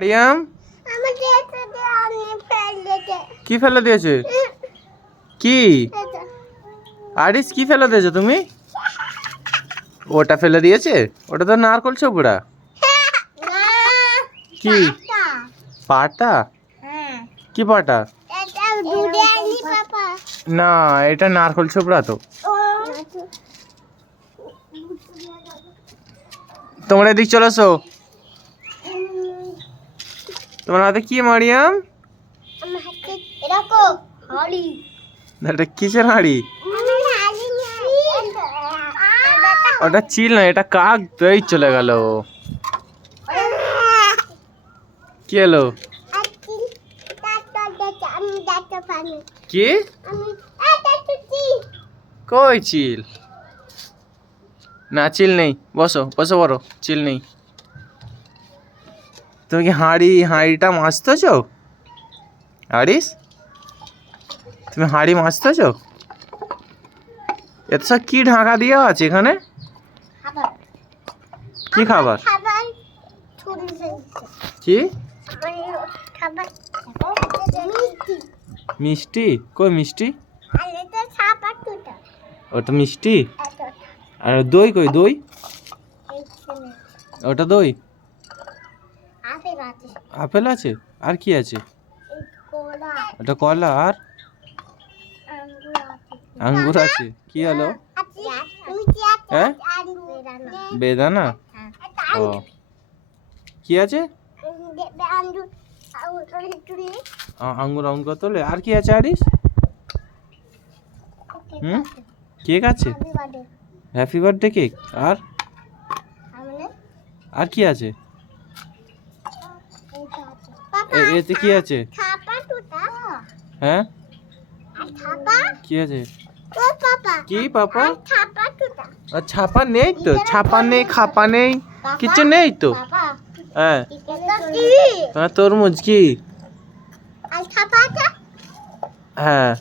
মারিয়াম কি ফেলে দিয়েছে? কি আরিস কি ফেলে দিয়েছো তুমি? ওটা ফেলে দিয়েছে? ওটা তো নারকল ছোবড়া। কি পাটা? কি পাটা? না, এটা নারকল ছোবড়া তো। তোমরা এদিক চলে এসো। তোমার হাতে কি মারিয়াম? এটা কিসের হাঁড়ি? ওটা চিল না, এটা কাক। এই চলে গেল। কি এলো? কি কই চিল? না চিল নেই। বসো বসো, বড় চিল নেই। তুমি কি হাঁড়িটা মাজতেছো আরিস? তুমি হাঁড়ি মাজতেছো? এত সব কি ঢাকা দেওয়া আছে এখানে? কি খাবার? কি মিষ্টি? কই মিষ্টি? ওটা মিষ্টি। আর দই কই? দই? ওটা দই? আপেল আছে। আর কি আছে? ওটা কলা। আর আঙ্গুর আছে। কি হলো? হ্যাঁ, বেদানা। ও, কি আছে? আঙ্গুর অঙ্গুর তোলে। আর কি আছে আরিস? কেক আছে। Happy birthday cake. আর আর কি আছে? এতে কি আছে? হ্যাঁ, কি আছে? কি পাপা? আর ছাপা নেই তো। ছাপা নেই, খাপা নেই, কিছু নেই তো। হ্যাঁ, তোমার তরমুজ কি? হ্যাঁ।